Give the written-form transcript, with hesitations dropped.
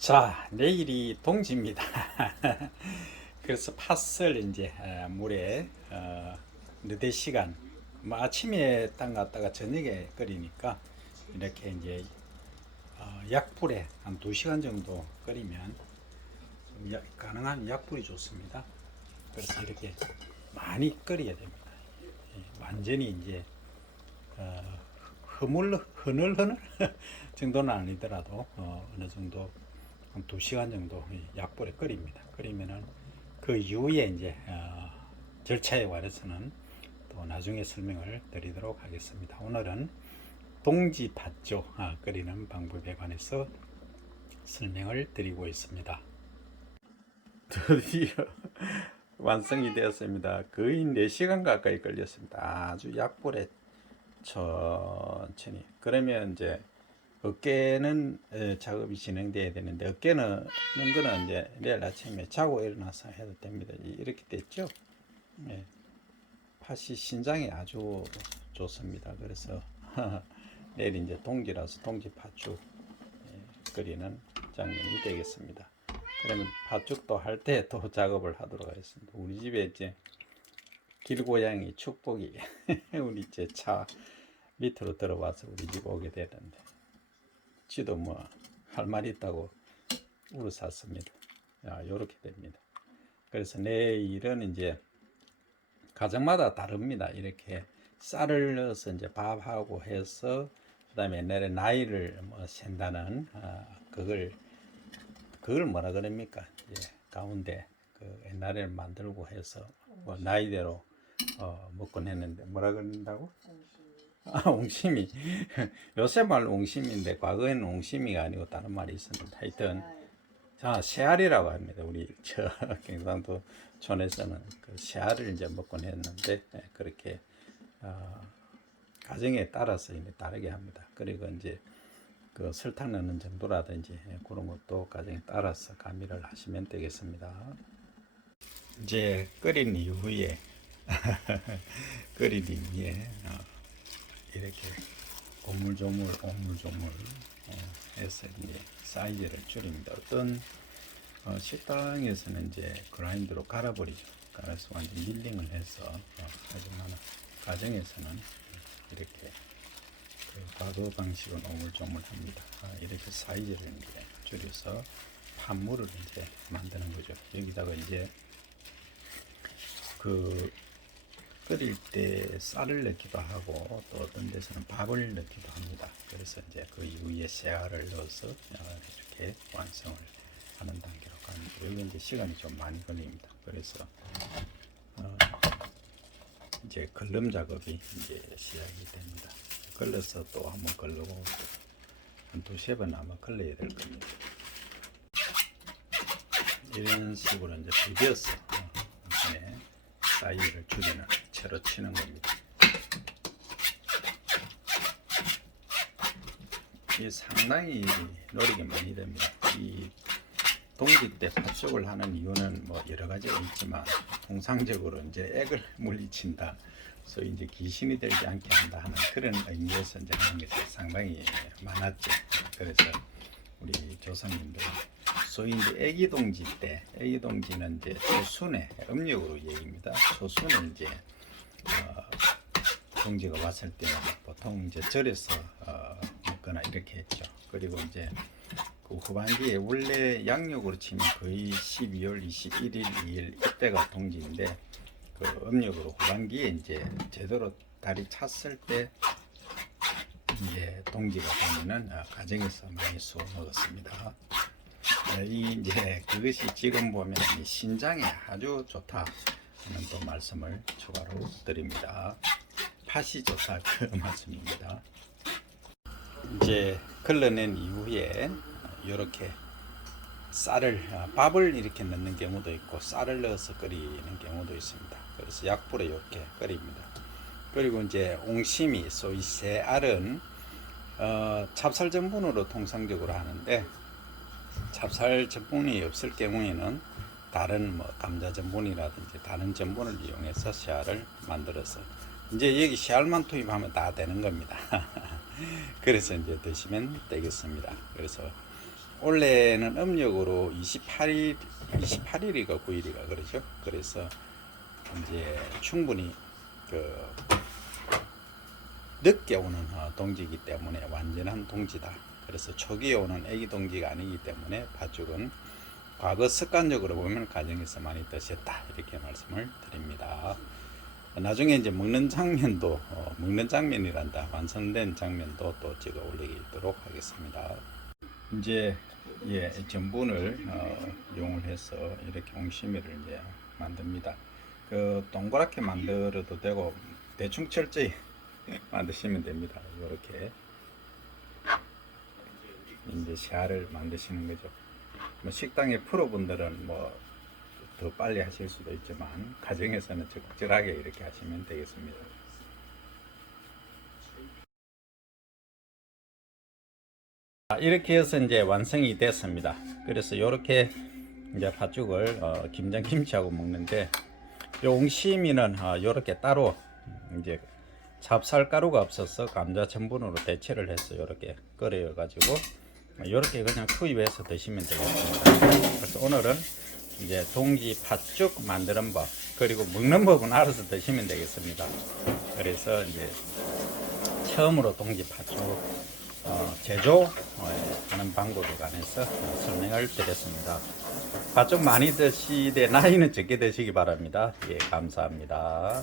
자, 내일이 동지입니다. 그래서 팥을 이제 물에 늦은 시간, 뭐 아침에 딱 갔다가 저녁에 끓이니까 이렇게 이제 약불에 한 2시간 정도 끓이면 가능한 약불이 좋습니다. 그래서 이렇게 많이 끓여야 됩니다. 완전히 이제 흐물흐늘 정도는 아니더라도 어느 정도 한 2시간 정도 약불에 끓입니다. 끓이면은 그 이후에 이제 절차에 관해서는 또 나중에 설명을 드리도록 하겠습니다. 오늘은 동지팥죽 끓이는 방법에 관해서 설명을 드리고 있습니다. 드디어 완성이 되었습니다. 거의 4시간 가까이 걸렸습니다. 아주 약불에 천천히. 그러면 이제 어깨는 작업이 진행돼야 되는데 어깨는 거는 이제 내일 아침에 자고 일어나서 해도 됩니다. 이렇게 됐죠. 예. 팥이 신장에 아주 좋습니다. 그래서 내일 이제 동지라서 동지 팥죽 끓이는 장면이 되겠습니다. 그러면 팥죽도 할 때 또 작업을 하도록 하겠습니다. 우리 집에 이제 길고양이 축복이 우리 제 차 밑으로 들어와서 우리 집 오게 되는데 지도 뭐 할 말이 있다고 울어쌌습니다. 요렇게 됩니다. 그래서 내일은 이제 가정마다 다릅니다. 이렇게 쌀을 넣어서 이제 밥하고 해서 그다음에 옛날에 나이를 뭐 센다는 그걸 뭐라 그럽니까? 가운데 그 옛날에는 만들고 해서 뭐 나이대로 먹곤 했는데 뭐라 그런다고? 옹심이. 요새 말 옹심인데 과거에는 옹심이가 아니고 다른 말이 있었는데 하여튼 새알이라고 합니다. 우리 저 경상도 촌에서는 그 새알을 이제 먹곤 했는데 그렇게 가정에 따라서 이제 다르게 합니다. 그리고 이제 그 설탕 넣는 정도라든지 그런 것도 가정에 따라서 가미를 하시면 되겠습니다. 이제 끓인 이후에 이렇게 오물조물 해서 이제 사이즈를 줄입니다. 어떤 식당에서는 이제 그라인더로 갈아버리죠. 갈아서 완전 밀링을 해서 하지만 가정에서는 이렇게 과거 방식은 오물조물합니다. 이렇게 사이즈를 이제 줄여서 판물을 이제 만드는 거죠. 여기다가 이제 그 끓일 때 쌀을 넣기도 하고 또 어떤 데서는 밥을 넣기도 합니다. 그래서 이제 그 이후에 새알을 넣어서 이렇게 완성을 하는 단계로 갑니다. 여기 이제 시간이 좀 많이 걸립니다. 그래서 이제 걸름 작업이 이제 시작이 됩니다. 걸러서 또 한번 걸르고 한 2-3번 아마 걸러야 될 겁니다. 이런 식으로 이제 비벼서 사이즈를 줄이는 채로 치는 겁니다. 이게 상당히 노력이 많이 됩니다. 이 동지 때 팥죽을 하는 이유는 뭐 여러 가지가 있지만 통상적으로 이제 액을 물리친다, 소위 이제 귀신이 들지 않게 한다 하는 그런 의미에서 이제 하는 것이 상당히 많았죠. 그래서 우리 조상님들은 소위 이제 애기동지 때, 애기동지는 이제 초순에 음력으로 얘기입니다. 초순에 이제 동지가 왔을 때는 보통 이제 절에서 먹거나 이렇게 했죠. 그리고 이제 그 후반기에 원래 양력으로 치면 거의 12월 21일, 2일 이때가 동지인데 그 음력으로 후반기에 이제 제대로 달이 찼을 때 이제 동지가 되면은 가정에서 많이 수워 먹었습니다. 이제 그것이 지금 보면 신장에 아주 좋다 하는 또 말씀을 추가로 드립니다. 팥이 좋다 그 말씀입니다. 이제 걸러낸 이후에 이렇게 쌀을 밥을 이렇게 넣는 경우도 있고 쌀을 넣어서 끓이는 경우도 있습니다. 그래서 약불에 이렇게 끓입니다. 그리고 이제 옹심이 소위 새알은 찹쌀 전분으로 통상적으로 하는데 찹쌀 전분이 없을 경우에는 다른 뭐 감자 전분이라든지 다른 전분을 이용해서 씨알을 만들어서 이제 여기 씨알만 투입하면 다 되는 겁니다. 그래서 이제 드시면 되겠습니다. 그래서 원래는 음력으로 28일이가 9일이가 그러죠. 그래서 이제 충분히 그 늦게 오는 동지이기 때문에 완전한 동지다. 그래서 초기에 오는 애기 동지가 아니기 때문에 팥죽은 과거 습관적으로 보면 가정에서 많이 드셨다 이렇게 말씀을 드립니다. 나중에 이제 먹는 장면도 먹는 장면이란다 완성된 장면도 또 제가 올리도록 하겠습니다. 이제 전분을 이용을 해서 이렇게 옹심이를 이제 만듭니다. 그 동그랗게 만들어도 되고 대충 철저히 만드시면 됩니다. 이렇게 이제 샤를 만드시는 거죠. 뭐 식당의 프로분들은 뭐 더 빨리 하실 수도 있지만 가정에서는 적절하게 이렇게 하시면 되겠습니다. 이렇게 해서 이제 완성이 됐습니다. 그래서 이렇게 이제 팥죽을 김장김치하고 먹는데 요 옹심이는 이렇게 따로 이제 찹쌀가루가 없어서 감자 전분으로 대체를 해서 이렇게 끓여 가지고 이렇게 그냥 투입해서 드시면 되겠습니다. 그래서 오늘은 이제 동지 팥죽 만드는 법 그리고 먹는 법은 알아서 드시면 되겠습니다. 그래서 이제 처음으로 동지 팥죽 제조하는 방법에 관해서 설명을 드렸습니다. 팥죽 많이 드시되 나이는 적게 드시기 바랍니다. 예, 감사합니다.